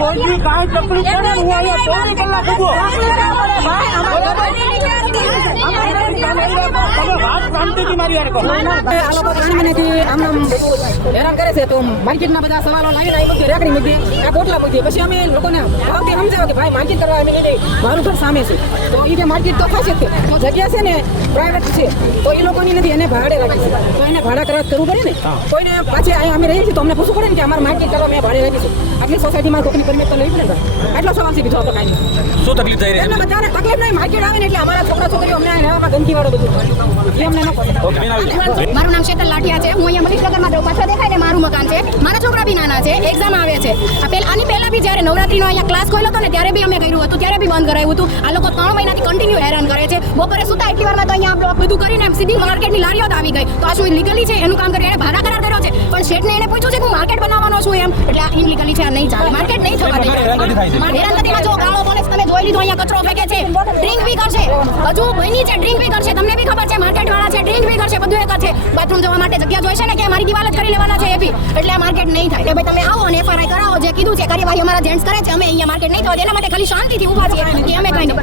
કોઈ દી કાંઈ તકલીફ પડે ને હું અહીંયા 24 કલાક ઉભો. તમે વાત શાંતિથી મારી યાર કરો. આ લોકો 3 મહિનાથી આમ હેરાન કરે છે તો માર્કેટના બધા સવાલો લાવીને અહીં મૂકી રેકડી મૂકી આ બોટલા મૂકી પછી અમે લોકોને ભાવથી સમજાવ્યો કે ભાઈ માર્કેટ કરવા અમે નહીં મારું ઘર સામે છે તો એ કે માર્કેટ તો થશે જ તો જગ્યા છે ને પ્રાઇવેટ છે તો એ લોકોની નથી એને ભાડે રાખી છે તો એને ભાડા કરાર કરવું પડે ને કોઈને પાછી અહીંયા અમે રહીએ છીએ તો અમને પૂછવું પડે ને કે અમારે માર્કેટ કરવા મેં ભાડે રાખીશું આટલી સોસાયટીમાં કોઈની પરમિટ તો લઈ પડે ને આટલો સવાલ છે બીજો તો કાંઈ નહીં શું તકલીફ થઈ રહી એમને બધાને તકલીફ નહીં માર્કેટ આવે ને એટલે અમારા છોકરા છોકરીઓ અમને રહેવામાં ગંદકી વાળો બધું એ અમને ન પડે. મારું નામ શેતલ લાઠિયા છે. હું અહીંયા મલિકનગરમાં રહું. પાછળ દેખાય ને મારું મકાન છે. મારા છોકરા બી નાના છે. એક્ઝામ આવે છે. આની પહેલા બી જ્યારે નવરાત્રીનો અહીંયા ક્લાસ ખોલ્યો હતો ને ત્યારે બી અમે કર્યું હતું ત્યારે બી બંધ કરાવ્યું હતું. આ લોકો 3 મહિનાથી કન્ટિન્યુ હેરાન કરે છે. બપોરે સુતા એટલી વારમાં તો અહીંયા બધું કરીને સીધી માર્કેટની લારીઓ જ આવી ગઈ. તો આ શું લીગલી છે? એનું કામ કરી એને ભાડા કરાર કર્યો છે. પણ શેઠને એને પૂછ્યું છે કે હું માર્કેટ બનાવવાનો છું એમ એટલે આ ઇનલીગલી છે. આ નહીં ચાલે. માર્કેટ નહીં થવા દે. હેરાનગતિમાં જો ગાળો બોલે તમે જોઈ લીધું અહીંયા કચરો ફેંકે છે. ડ્રિંક બી કરશે. હજુ બની છે ડ્રિંક બી કરશે. તમને બી ખબર છે માર્કેટ વાળા છે ડ્રિંક બી કરશે. બધું એક છે. બાથરૂમ જવા માટે જગ્યા જોઈશે ને કે મારી દિવાલ જ કરી લેવાના છે એ બી એટલે આ માર્કેટ નહીં થાય. ભાઈ તમે આવો અને એફઆરઆઈ કરાવો જે કીધું છે કાર્યવાહી અમારા જેન્ટ્સ કરે છે. અમે અહીંયા માર્કેટ નહીં થવા દે એના માટે ખાલી શાંતિથી ઊભા છીએ કે અમે કઈ નહીં